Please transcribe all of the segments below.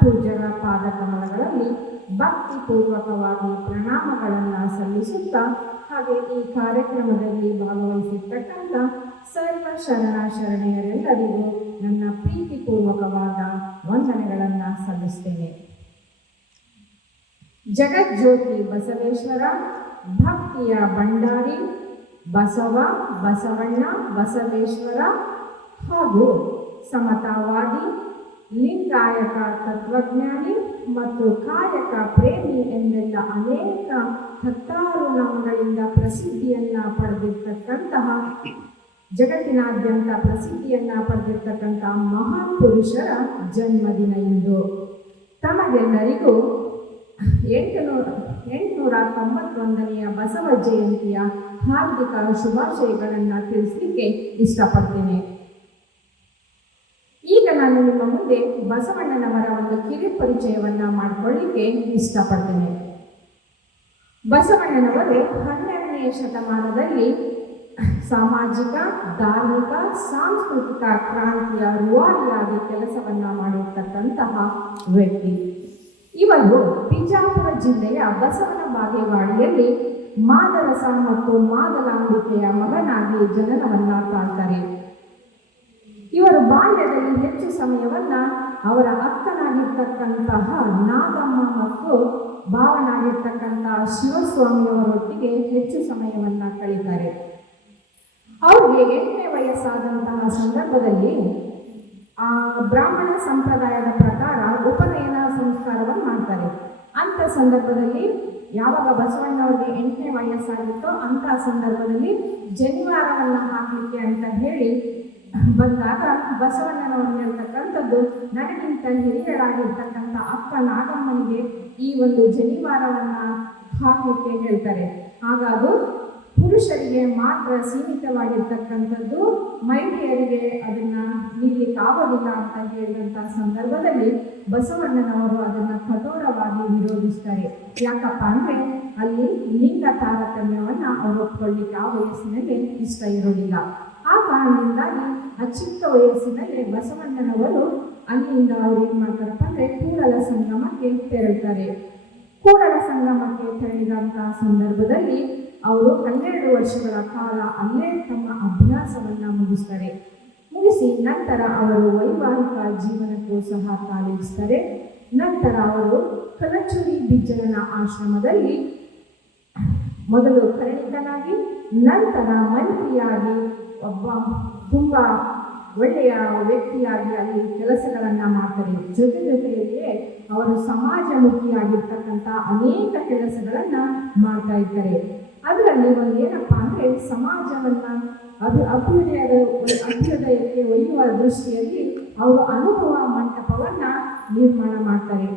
ಪೂಜ್ಯರ ಪಾದಕಮಲಗಳಲ್ಲಿ ಭಕ್ತಿಪೂರ್ವಕವಾಗಿ ಪ್ರಣಾಮಗಳನ್ನು ಸಲ್ಲಿಸುತ್ತಾ, ಹಾಗೆ ಈ ಕಾರ್ಯಕ್ರಮದಲ್ಲಿ ಭಾಗವಹಿಸಿರ್ತಕ್ಕಂಥ ಸರ್ವ ಶರಣೆಯರೆಲ್ಲರಿಗೂ ನನ್ನ ಪ್ರೀತಿಪೂರ್ವಕವಾದ ವಂದನೆಗಳನ್ನು ಸಲ್ಲಿಸ್ತೇನೆ. ಜಗಜ್ಯೋತಿ ಬಸವೇಶ್ವರ, ಭಕ್ತಿಯ ಭಂಡಾರಿ ಬಸವ, ಬಸವಣ್ಣ, ಬಸವೇಶ್ವರ ಹಾಗೂ ಸಮತಾವಾದಿ, ಲಿಂಗಾಯತ ತತ್ವಜ್ಞಾನಿ ಮತ್ತು ಕಾಯಕ ಪ್ರೇಮಿ ಎಂದೆಲ್ಲ ಅನೇಕ ಹತ್ತಾರು ನಾಮಗಳಿಂದ ಪ್ರಸಿದ್ಧಿಯನ್ನು ಪಡೆದಿರ್ತಕ್ಕಂತಹ, ಜಗತ್ತಿನಾದ್ಯಂತ ಪ್ರಸಿದ್ಧಿಯನ್ನು ಪಡೆದಿರ್ತಕ್ಕಂತಹ ಮಹಾನ್ ಪುರುಷರ ಜನ್ಮದಿನ ಇಂದು. ತಮಗೆಲ್ಲರಿಗೂ 891ನೆಯ ಬಸವ ಜಯಂತಿಯ ಹಾರ್ದಿಕ ಶುಭಾಶಯಗಳನ್ನು ತಿಳಿಸಲಿಕ್ಕೆ ಇಷ್ಟಪಡ್ತೇನೆ. ಈಗ ನಾನು ನಿಮ್ಮ ಮುಂದೆ ಬಸವಣ್ಣನವರ ಒಂದು ಕಿರು ಪರಿಚಯವನ್ನು ಮಾಡಿಕೊಳ್ಳಿಕ್ಕೆ ಇಷ್ಟಪಡ್ತೇನೆ. ಬಸವಣ್ಣನವರು 12ನೇ ಶತಮಾನದಲ್ಲಿ ಸಾಮಾಜಿಕ, ಧಾರ್ಮಿಕ, ಸಾಂಸ್ಕೃತಿಕ ಕ್ರಾಂತಿಯ ರೂವಾರಿಯಾಗಿ ಕೆಲಸವನ್ನು ಮಾಡಿರ್ತಕ್ಕಂತಹ ವ್ಯಕ್ತಿ. ಇವರು ಬಿಜಾಪುರ ಜಿಲ್ಲೆಯ ಬಸವನ ಬಾಗೇವಾಡಿಯಲ್ಲಿ ಮಾದರಸ ಮತ್ತು ಮಾದಲಾಂಬಿಕೆಯ ಮಗನಾಗಿ ಜನನವನ್ನ ತಾಳ್ತಾರೆ. ಇವರು ಬಾಲ್ಯದಲ್ಲಿ ಹೆಚ್ಚು ಸಮಯವನ್ನ ಅವರ ಅಕ್ಕನಾಗಿರ್ತಕ್ಕಂತಹ ನಾಗಮ್ಮ ಮತ್ತು ಭಾವನಾಗಿರ್ತಕ್ಕಂತಹ ಶಿವಸ್ವಾಮಿಯವರೊಟ್ಟಿಗೆ ಹೆಚ್ಚು ಸಮಯವನ್ನ ಕಳೀತಾರೆ. ಅವ್ರಿಗೆ 8ನೇ ವಯಸ್ಸಾದಂತಹ ಸಂದರ್ಭದಲ್ಲಿ ಬ್ರಾಹ್ಮಣ ಸಂಪ್ರದಾಯದ ಪ್ರಕಾರ ಉಪನಯನ ಸಂಸ್ಕಾರವನ್ನು ಮಾಡ್ತಾರೆ. ಅಂಥ ಸಂದರ್ಭದಲ್ಲಿ ಯಾವಾಗ ಬಸವಣ್ಣವ್ರಿಗೆ 8ನೇ ವಯಸ್ಸಾಗಿತ್ತೋ ಅಂಥ ಸಂದರ್ಭದಲ್ಲಿ ಜನಿವಾರವನ್ನು ಹಾಕಲಿಕ್ಕೆ ಅಂತ ಹೇಳಿ ಬಂದಾಗ ಬಸವಣ್ಣನವರು ಹೇಳ್ತಕ್ಕಂಥದ್ದು, ನನಗಿಂತ ಹಿರಿಯರಾಗಿರ್ತಕ್ಕಂಥ ಅಕ್ಕ ನಾಗಮ್ಮನಿಗೆ ಈ ಒಂದು ಜನಿವಾರವನ್ನು ಹಾಕಲಿಕ್ಕೆ ಹೇಳ್ತಾರೆ. ಆಗ ಅದು ಪುರುಷರಿಗೆ ಮಾತ್ರ ಸೀಮಿತವಾಗಿರ್ತಕ್ಕಂಥದ್ದು, ಮಹಿಳೆಯರಿಗೆ ಅದನ್ನು ನೀಡಲಿಕ್ಕೆ ಆಗೋದಿಲ್ಲ ಅಂತ ಹೇಳಿದಂಥ ಸಂದರ್ಭದಲ್ಲಿ ಬಸವಣ್ಣನವರು ಅದನ್ನು ಕಠೋರವಾಗಿ ವಿರೋಧಿಸ್ತಾರೆ. ಯಾಕಪ್ಪ ಅಂದರೆ ಅಲ್ಲಿ ಲಿಂಗ ತಾರತಮ್ಯವನ್ನು ಅವರು ಒಪ್ಕೊಳ್ಳಿಕ್ಕೆ ಆ ವಯಸ್ಸಿನಲ್ಲಿ ಇಷ್ಟ ಇರೋದಿಲ್ಲ. ಆ ಕಾರಣದಿಂದಾಗಿ ಆ ಚಿಕ್ಕ ವಯಸ್ಸಿನಲ್ಲಿ ಬಸವಣ್ಣನವರು ಅಲ್ಲಿಂದ ಅವ್ರು ಏನು ಮಾಡ್ತಾರಪ್ಪ ಅಂದರೆ ಕೂಡಲ ಸಂಗಮಕ್ಕೆ ತೆರಳುತ್ತಾರೆ. ಕೂಡಲ ಸಂಗಮಕ್ಕೆ ತೆರಳಿದಂತಹ ಸಂದರ್ಭದಲ್ಲಿ ಅವರು 12 ವರ್ಷಗಳ ಕಾಲ ಅಲ್ಲೇ ತಮ್ಮ ಅಭ್ಯಾಸವನ್ನು ಮುಗಿಸಿ ನಂತರ ಅವರು ವೈವಾಹಿಕ ಜೀವನಕ್ಕೂ ಸಹ ಕಾಲಿರಿಸ್ತಾರೆ. ನಂತರ ಅವರು ಕಲಚುರಿ ಬಿಜ್ಜಳನ ಆಶ್ರಮದಲ್ಲಿ ಮೊದಲು ಕರಣಿಕನಾಗಿ, ನಂತರ ಮಂತ್ರಿಯಾಗಿ, ಒಬ್ಬ ತುಂಬ ಒಳ್ಳೆಯ ವ್ಯಕ್ತಿಯಾಗಿ ಅಲ್ಲಿ ಕೆಲಸಗಳನ್ನು ಮಾಡ್ತಾರೆ. ಜೊತೆಯಲ್ಲಿಯೇ ಅವರು ಸಮಾಜಮುಖಿಯಾಗಿರ್ತಕ್ಕಂಥ ಅನೇಕ ಕೆಲಸಗಳನ್ನು ಮಾಡ್ತಾ ಇರ್ತಾರೆ. ಅದರಲ್ಲಿ ಒಂದು ಏನಪ್ಪ ಅಂದರೆ ಸಮಾಜವನ್ನು ಅಭ್ಯುದಯಕ್ಕೆ ಒಯ್ಯುವ ದೃಷ್ಟಿಯಲ್ಲಿ ಅವರು ಅನುಭವ ಮಂಟಪವನ್ನು ನಿರ್ಮಾಣ ಮಾಡ್ತಾರೆ.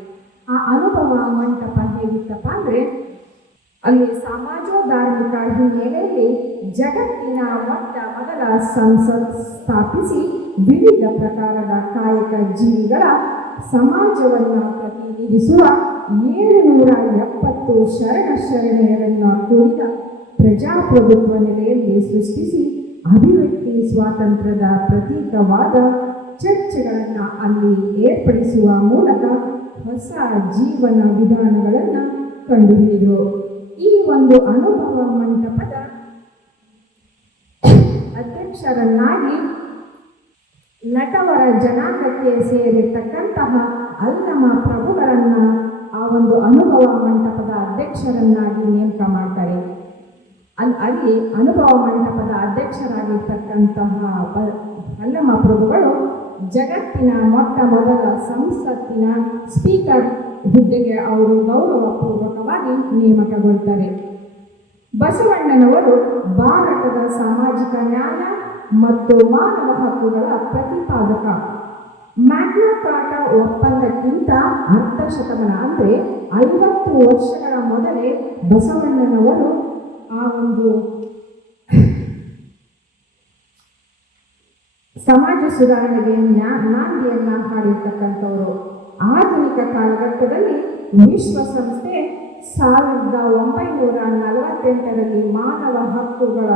ಆ ಅನುಭವ ಮಂಟಪ ಹೇಗಿತ್ತಪ್ಪ ಅಂದರೆ ಅಲ್ಲಿ ಸಮಾಜೋಧಾರ್ಮಿಕ ಹಿನ್ನೆಲೆಯಲ್ಲಿ ಜಗತ್ತಿನ ಮೊದಲ ಸಂಸತ್ ಸ್ಥಾಪಿಸಿ ವಿವಿಧ ಪ್ರಕಾರದ ಕಾಯಕ ಜೀವಿಗಳ ಸಮಾಜವನ್ನು ಪ್ರತಿನಿಧಿಸುವ 770 ಶರಣೆಯರನ್ನು ಕೂಡಿದ ಪ್ರಜಾಪ್ರಭುತ್ವ ನೆಲೆಯಲ್ಲಿ ಸೃಷ್ಟಿಸಿ ಅಭಿವ್ಯಕ್ತಿ ಸ್ವಾತಂತ್ರ್ಯದ ಪ್ರತೀಕವಾದ ಚರ್ಚೆಗಳನ್ನು ಅಲ್ಲಿ ಏರ್ಪಡಿಸುವ ಮೂಲಕ ಹೊಸ ಜೀವನ ವಿಧಾನಗಳನ್ನು ಕಂಡುಹಿಡಿದರು. ಈ ಒಂದು ಅನುಭವ ಮಂಟಪದ ಅಧ್ಯಕ್ಷರನ್ನಾಗಿ ನಟವರ ಜನಾಂಗಕ್ಕೆ ಸೇರಿರ್ತಕ್ಕಂತಹ ಅಲ್ಲಮ ಪ್ರಭುಗಳನ್ನು ಆ ಒಂದು ಅನುಭವ ಮಂಟಪದ ಅಧ್ಯಕ್ಷರನ್ನಾಗಿ ನೇಮಕ ಮಾಡ್ತಾರೆ. ಅಲ್ಲಿ ಅನುಭವ ಮಂಟಪದ ಅಧ್ಯಕ್ಷರಾಗಿರ್ತಕ್ಕಂತಹ ಅಲ್ಲಮ ಪ್ರಭುಗಳು ಜಗತ್ತಿನ ಮೊದಲ ಸಂಸತ್ತಿನ ಸ್ಪೀಕರ್ ಹುದ್ದೆಗೆ ಅವರು ಗೌರವಪೂರ್ವಕವಾಗಿ ನೇಮಕಗೊಳ್ತಾರೆ. ಬಸವಣ್ಣನವರು ಭಾರತದ ಸಾಮಾಜಿಕ ನ್ಯಾಯ ಮತ್ತು ಮಾನವ ಹಕ್ಕುಗಳ ಪ್ರತಿಪಾದಕ. ಮ್ಯಾಗ್ನಾ ಕಾರ್ಟಾ ಒಪ್ಪಂದಕ್ಕಿಂತ ಅರ್ಧ ಶತಮಾನ ಅಂದರೆ 50 ವರ್ಷಗಳ ಮೊದಲೇ ಬಸವಣ್ಣನವರು ಆ ಒಂದು ಸಮಾಜ ಸುಧಾರಣೆಗೆ ನಾಂದಿಯನ್ನು ಹಾಡಿರ್ತಕ್ಕಂಥವರು. ಆಧುನಿಕ ಕಾಲಘಟ್ಟದಲ್ಲಿ ವಿಶ್ವಸಂಸ್ಥೆ 1948ರಲ್ಲಿ ಮಾನವ ಹಕ್ಕುಗಳ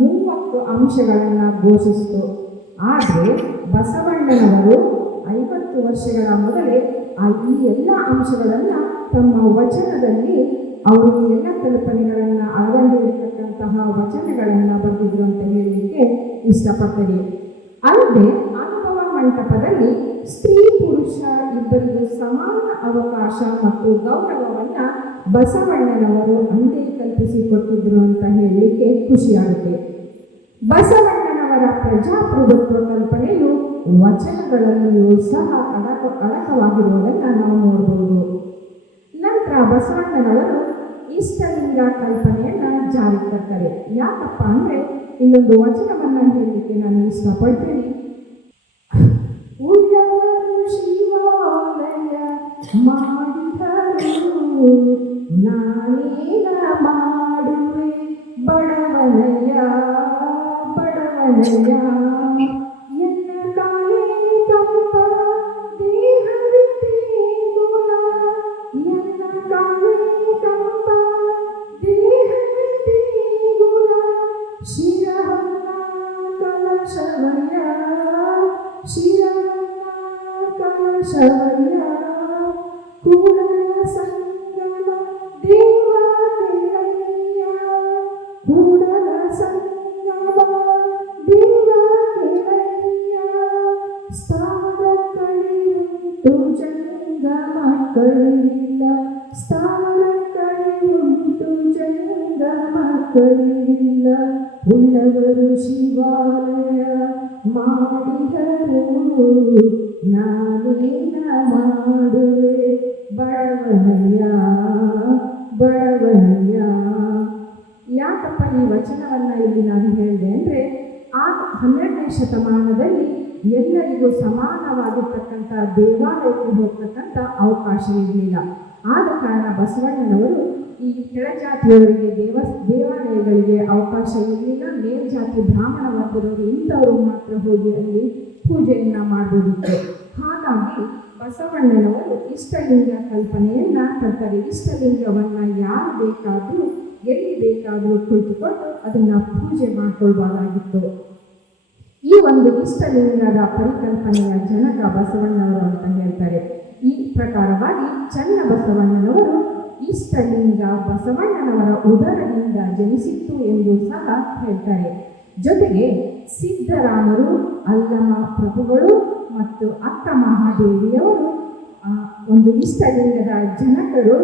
30 ಅಂಶಗಳನ್ನು ಘೋಷಿಸಿತು. ಆದರೆ ಬಸವಣ್ಣನವರು 50 ವರ್ಷಗಳ ಮೊದಲೇ ಈ ಎಲ್ಲ ಅಂಶಗಳನ್ನು ತಮ್ಮ ವಚನದಲ್ಲಿ ಅವರು ಎಲ್ಲ ಕಲ್ಪನೆಗಳನ್ನು ಅಳವಡಿಸಿರ್ತಕ್ಕಂತಹ ವಚನಗಳನ್ನು ಬರೆದಿದ್ರು ಅಂತ ಹೇಳಲಿಕ್ಕೆ ಇಷ್ಟಪಡ್ತೇನೆ. ಅಲ್ಲದೆ ಅನುಭವ ಮಂಟಪದಲ್ಲಿ ಸ್ತ್ರೀ ಪುರುಷ ಇಬ್ಬರಿಗೂ ಸಮಾನ ಅವಕಾಶ ಮತ್ತು ಗೌರವವನ್ನು ಬಸವಣ್ಣನವರು ಅಂದೇ ಕಲ್ಪಿಸಿಕೊಟ್ಟಿದ್ರು ಅಂತ ಹೇಳಲಿಕ್ಕೆ ಖುಷಿಯಾಗುತ್ತೆ. ಬಸವಣ್ಣನವರ ಪ್ರಜಾಪ್ರಭುತ್ವ ಕಲ್ಪನೆಯು ವಚನಗಳಲ್ಲಿಯೂ ಸಹ ಅಡಕವಾಗಿರುವುದನ್ನು ನಾವು ನೋಡಬಹುದು. ನಂತರ ಬಸವಣ್ಣನವರು ಇಷ್ಟಲಿಂಗ ಕಲ್ಪನೆಯನ್ನು ಜಾರಿಗೆ ತರ್ತಾರೆ. ಯಾಕಪ್ಪ ಅಂದರೆ ಇನ್ನೊಂದು ವಚನವನ್ನು ಹೇಳಲಿಕ್ಕೆ ನಾನು ಇಷ್ಟಪಡ್ತೇನೆ. ಉಳ್ಳವರು ಶಿವಾಲಯ ಮಾಡಿದರು, ನಾನೇನ ಮಾಡುವೆ ಬಡವನಯ್ಯ ಬಡವನಯ್ಯ, ಎನ್ನ ಕಾಲೇ ಕಂಪ ದೇಹವಿದೆ ಗುಣ, ಎನ್ನ ಕಾಲೇ ಕಂಪ ದೇಹವಿದೆ ಗುಣ, ಶಿರವನ್ನ ಕಲಶವಯ್ಯ ಶಿರವನ್ನ ಕಲಶವಯ್ಯ, ಕೂಡಲ ಸಂಗಮ ದೇವ ಕೆಳಯ್ಯ, ಕೂಡಲ ಸಂಗಮ ದೇವ ಕೆಳಯ್ಯ, ಸ್ಥಾವರ ಕಳೆಯುಂಟು ಜಂಗಮ ಕಳೆಯಿಲ್ಲ, ಸ್ಥಾವರ ಕಳೆಯುಂಟು ಜಂಗಮ ಕಳೆಯಿಲ್ಲ, ಉಳ್ಳವರು ಶಿವಾಲಯ ಮಾಡಿದರು, ನಾನೇನ ಮಾಡುವೆ ಬಡವನಯ್ಯ ಬಡವನಯ್ಯ. ಯಾಕಪ್ಪ ಈ ವಚನವನ್ನು ಇಲ್ಲಿ ನಾನು ಹೇಳಿದೆ ಅಂದರೆ, ಆ 12ನೇ ಶತಮಾನದಲ್ಲಿ ಎಲ್ಲರಿಗೂ ಸಮಾನವಾಗಿರ್ತಕ್ಕಂಥ ದೇವಾಲಯಕ್ಕೆ ಹೋಗ್ತಕ್ಕಂಥ ಅವಕಾಶ ಇರಲಿಲ್ಲ. ಆದ ಕಾರಣ ಬಸವಣ್ಣನವರು ಈ ಕೆಳಜಾತಿಯವರಿಗೆ ದೇವಾಲಯಗಳಿಗೆ ಅವಕಾಶ ಇರಲಿಲ್ಲ. ಮೇಲ್ಜಾತಿ ಬ್ರಾಹ್ಮಣ ವರ್ಗದವರು ಇಂಥವರು ಮಾತ್ರ ಹೋಗಿ ಅಲ್ಲಿ ಪೂಜೆಯನ್ನು ಮಾಡಬಹುದಿತ್ತು. ಹಾಗಾಗಿ ಬಸವಣ್ಣನವರು ಇಷ್ಟಲಿಂಗ ಕಲ್ಪನೆಯನ್ನು ತರ್ತಾರೆ. ಇಷ್ಟಲಿಂಗವನ್ನು ಯಾರು ಬೇಕಾದರೂ ಎಲ್ಲಿ ಬೇಕಾದರೂ ಕುಳಿತುಕೊಂಡು ಅದನ್ನು ಪೂಜೆ ಮಾಡಿಕೊಳ್ಬಹುದಾಗಿತ್ತು. ಈ ಒಂದು ಇಷ್ಟಲಿಂಗದ ಪರಿಕಲ್ಪನೆಯ ಜನಕ ಬಸವಣ್ಣನವರು ಅಂತ ಹೇಳ್ತಾರೆ. ಈ ಪ್ರಕಾರವಾಗಿ ಚನ್ನಬಸವಣ್ಣನವರು ಇಷ್ಟಲಿಂಗ ಬಸವಣ್ಣನವರ ಉದರದಿಂದ ಜನಿಸಿತ್ತು ಎಂದು ಸಹ ಹೇಳ್ತಾರೆ. ಜೊತೆಗೆ ಸಿದ್ದರಾಮರು, ಅಲ್ಲಮ ಪ್ರಭುಗಳು ಮತ್ತು ಅಕ್ಕ ಮಹಾದೇವಿಯವರು ಒಂದು ಇಷ್ಟಲಿಂಗದ ಜನಕರು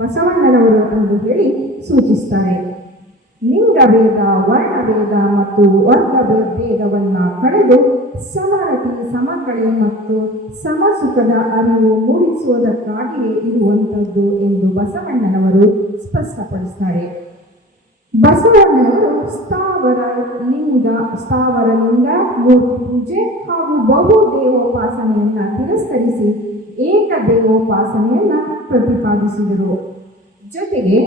ಬಸವಣ್ಣನವರು ಎಂದು ಹೇಳಿ ಸೂಚಿಸ್ತಾರೆ. ಲಿಂಗಭೇದ, ವರ್ಣಭೇದ ಮತ್ತು ವರ್ಗಭೇದವನ್ನು ಕಳೆದು ಸಮರತಿ, ಸಮಕಳೆ ಮತ್ತು ಸಮಸುಖದ ಅರಿವು ಮೂಡಿಸುವುದಕ್ಕಾಗಿಯೇ ಇರುವಂಥದ್ದು ಎಂದು ಬಸವಣ್ಣನವರು ಸ್ಪಷ್ಟಪಡಿಸ್ತಾರೆ. ಬಸವಣ್ಣನವರು ಸ್ಥಾವರ ಲಿಂಗ ಮೂರ್ತಿ ಪೂಜೆ ಹಾಗೂ ಬಹು ದೇವೋಪಾಸನೆಯನ್ನು ತಿರಸ್ಕರಿಸಿ ಏಕದೇವೋಪಾಸನೆಯನ್ನು ಪ್ರತಿಪಾದಿಸಿದರು. ಜೊತೆಗೆ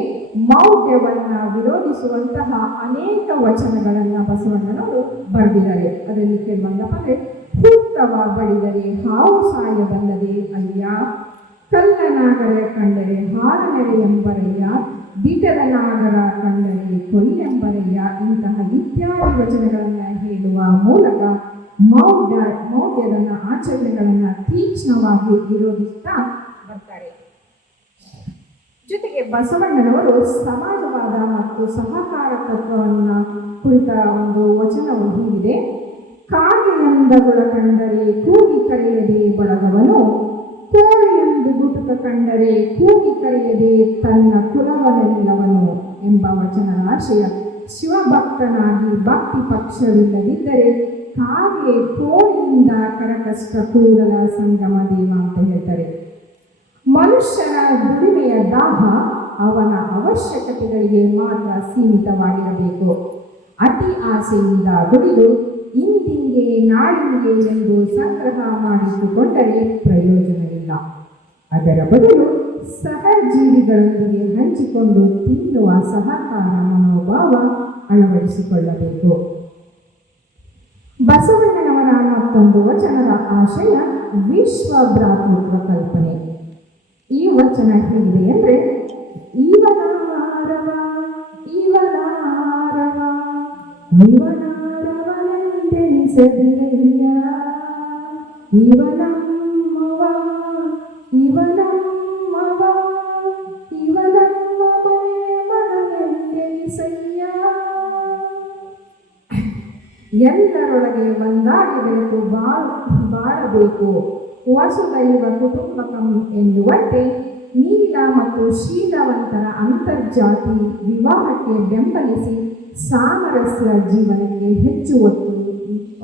ಮೌಢ್ಯವನ್ನು ವಿರೋಧಿಸುವಂತಹ ಅನೇಕ ವಚನಗಳನ್ನು ಬಸವಣ್ಣನವರು ಬರೆದಿದ್ದಾರೆ. ಅದರಲ್ಲಿ ಕೆಲವೊಂದಪ್ಪ ಅಂದರೆ, ಹುತ್ತವ ಬಡಿದರೆ ಹಾವು ಸಾಯಬಲ್ಲದೆ ಅಯ್ಯ, ಕಲ್ಲನಾಗರ ಕಂಡರೆ ಹಾರನೆರೆ ಎಂಬರಯ್ಯ, ದಿಟದ ನಾಗರ ಕಂಡರೆ ಕೊಲ್ಲೆಂಬರಯ್ಯ, ಇಂತಹ ಇತ್ಯಾದಿ ವಚನಗಳನ್ನು ಹೇಳುವ ಮೂಲಕ ಮೌಢ್ಯದ ಆಚರಣೆಗಳನ್ನು ತೀಕ್ಷ್ಣವಾಗಿ ವಿರೋಧಿಸ್ತಾ ಬರ್ತಾರೆ. ಜೊತೆಗೆ ಬಸವಣ್ಣನವರು ಸಮಾಜವಾದ ಮತ್ತು ಸಹಕಾರ ತತ್ವವನ್ನು ಕುರಿತ ಒಂದು ವಚನವು ಹೀಗಿದೆ. ಕಾಗೆಯಂದಗುಳ ಕಂಡರೆ ಕೂಗಿ ಕರೆಯದೆ ಬಳಗವನು, ಕೋಳಿಯಂದು ಗುಟುಕ ಕಂಡರೆ ಕೂಗಿ ಕರೆಯದೆ ತನ್ನ ಕುಲವನೆಲ್ಲವನು ಎಂಬ ವಚನರಾಶಿಯ ಶಿವಭಕ್ತನಾಗಿ ಭಕ್ತಿ ಪಕ್ಷವಿಲ್ಲದಿದ್ದರೆ ಕಾಗೆ ಕೋಳಿಯಿಂದ ಕರಕಷ್ಟ ಕೂಡಲ ಸಂಗಮ ದೇವ ಅಂತ ಹೇಳ್ತಾರೆ. ಮನುಷ್ಯನ ದುಡಿಮೆಯ ದಾಹ ಅವನ ಅವಶ್ಯಕತೆಗಳಿಗೆ ಮಾತ್ರ ಸೀಮಿತವಾಗಿರಬೇಕು. ಅತಿ ಆಸೆಯಿಂದ ದುಡಿದು ಇಂದಿಂಗೆ ನಾಳಿಗೆ ಎಂದು ಸಂಗ್ರಹ ಮಾಡಿಟ್ಟುಕೊಂಡರೆ ಪ್ರಯೋಜನವಿಲ್ಲ. ಅದರ ಬದಲು ಸಹಜೀವಿಗಳೊಂದಿಗೆ ಹಂಚಿಕೊಂಡು ತಿನ್ನುವ ಸಹಕಾರ ಮನೋಭಾವ ಅಳವಡಿಸಿಕೊಳ್ಳಬೇಕು. ಬಸವಣ್ಣನವರ ಮತ್ತೊಂದು ವಚನದ ಆಶಯ ವಿಶ್ವ ಭ್ರಾತೃತ್ವ ಕಲ್ಪನೆ. ಈ ವಚನ ಹೇಗಿದೆ ಅಂದರೆ, ಇವನಾರವ ಇವನಾರವ ಇವನಾರವನೆಂದೆನಿಸದಿರಯ್ಯ, ಇವನಂಬ ಎಲ್ಲರೊಳಗೆ ಒಂದಾಗಿ ಬೆರೆತು ಬಾಳಬೇಕು. ವಸುದೈವ ಕುಟುಂಬಕಂ ಎನ್ನುವಂತೆ ನೀಲ ಮತ್ತು ಶೀಲವಂತರ ಅಂತರ್ಜಾತಿ ವಿವಾಹಕ್ಕೆ ಬೆಂಬಲಿಸಿ ಸಾಮರಸ್ಯ ಜೀವನಕ್ಕೆ ಹೆಚ್ಚು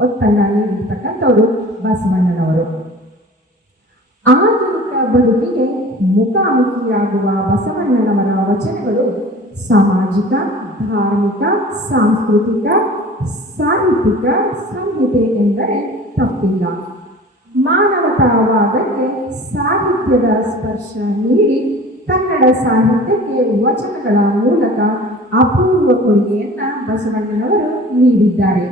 ಒತ್ತನ್ನು ನೀಡಿರ್ತಕ್ಕಂಥವರು ಬಸವಣ್ಣನವರು. ಆಧುನಿಕ ಬದುಕಿಗೆ ಮುಖಾಮುಖಿಯಾಗುವ ಬಸವಣ್ಣನವರ ವಚನಗಳು ಸಾಮಾಜಿಕ, ಧಾರ್ಮಿಕ, ಸಾಂಸ್ಕೃತಿಕ, ಸಾಹಿತ್ಯಿಕ ಸಂಹಿತೆ ಎಂದರೆ ತಪ್ಪಿಲ್ಲ. ಮಾನವತಾವಾದಕ್ಕೆ ಸಾಹಿತ್ಯದ ಸ್ಪರ್ಶ ನೀಡಿ ಕನ್ನಡ ಸಾಹಿತ್ಯಕ್ಕೆ ವಚನಗಳ ಮೂಲಕ ಅಪೂರ್ವ ಕೊಡುಗೆಯನ್ನು ಬಸವಣ್ಣನವರು ನೀಡಿದ್ದಾರೆ.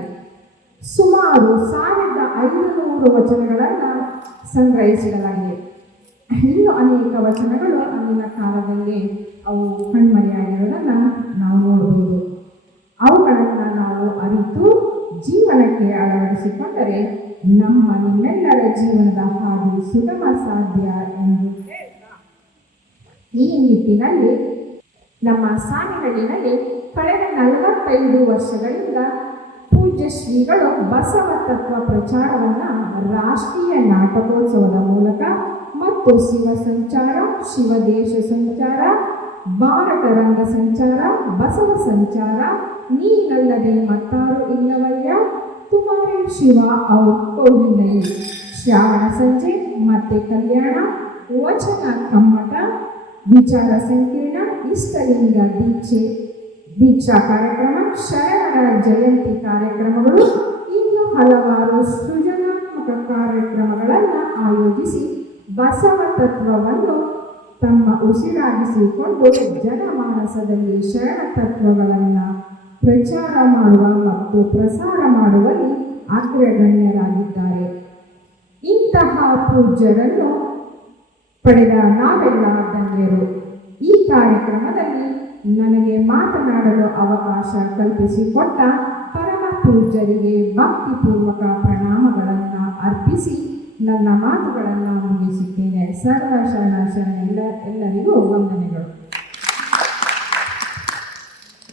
ಸುಮಾರು 1500 ವಚನಗಳನ್ನು ಸಂಗ್ರಹಿಸಿಡಲಾಗಿದೆ. ಇನ್ನೂ ಅನೇಕ ವಚನಗಳು ಅಂದಿನ ಕಾಲದಲ್ಲಿ ಅವು ಕಣ್ಮರೆಯಾಗಿರೋದನ್ನು ನಾವು ನೋಡಬಹುದು. ಅವುಗಳನ್ನು ನಾವು ಅರಿತು ಜೀವನಕ್ಕೆ ಅಳವಡಿಸಿಕೊಂಡರೆ ನಿಮ್ಮೆಲ್ಲರ ಜೀವನದ ಹಾದಿ ಸುಗಮ ಸಾಧ್ಯ ಎಂದು ಈ ನಿಟ್ಟಿನಲ್ಲಿ ನಮ್ಮ ಸಾಣಿಹಳ್ಳಿನಲ್ಲಿ ಕಳೆದ 45 ವರ್ಷಗಳಿಂದ ಪೂಜ್ಯ ಶ್ರೀಗಳು ಬಸವ ತತ್ವ ಪ್ರಚಾರವನ್ನು ರಾಷ್ಟ್ರೀಯ ನಾಟಕೋತ್ಸವದ ಮೂಲಕ ಮತ್ತು ಶಿವ ಸಂಚಾರ, ಶಿವದೇಶ ಸಂಚಾರ, ಭಾರತ ರಂಗ ಸಂಚಾರ, ಬಸವ ಸಂಚಾರ, ನೀನಲ್ಲದೆ ಮತ್ತಾರು ಇಲ್ಲವಯ್ಯ, ತುಮಾರೇ ಶಿವ ಔರ್ ಕೋಯಿ ನಹೀ, ಶ್ರಾವಣ ಸಂಜೆ ಮತ್ತೆ ಕಲ್ಯಾಣ, ವಚನ ಕಮ್ಮಟ, ವಿಚಾರ ಸಂಕಿರಣ, ಇಷ್ಟಲಿಂಗ ದೀಕ್ಷಾ ಕಾರ್ಯಕ್ರಮ, ಶರಣರ ಜಯಂತಿ ಕಾರ್ಯಕ್ರಮಗಳು, ಇನ್ನು ಹಲವಾರು ಸೃಜನಾತ್ಮಕ ಕಾರ್ಯಕ್ರಮಗಳನ್ನು ಆಯೋಜಿಸಿ ಬಸವ ತತ್ವವನ್ನು ತಮ್ಮ ಉಸಿರಾಗಿಸಿಕೊಂಡು ಜನಮಾನಸದಲ್ಲಿ ಶರಣ ತತ್ವಗಳನ್ನು ಪ್ರಚಾರ ಮಾಡುವ ಮತ್ತು ಪ್ರಸಾರ ಮಾಡುವಲ್ಲಿ ಅಗ್ರಗಣ್ಯರಾಗಿದ್ದಾರೆ. ಇಂತಹ ಪೂಜ್ಯರನ್ನು ಪಡೆದ ನಾವೆಲ್ಲ ಧನ್ಯರು. ಈ ಕಾರ್ಯಕ್ರಮದಲ್ಲಿ ನನಗೆ ಮಾತನಾಡಲು ಅವಕಾಶ ಕಲ್ಪಿಸಿಕೊಟ್ಟ ಪರಮ ಪೂಜ್ಯರಿಗೆ ಭಕ್ತಿಪೂರ್ವಕ ಪ್ರಣಾಮಗಳನ್ನು ಅರ್ಪಿಸಿ ನನ್ನ ಮಾತುಗಳನ್ನು ಮುಗಿಸುತ್ತೇನೆ. ಸರ್ವ ಶರಣ ಎಲ್ಲರಿಗೂ ವಂದನೆಗಳು.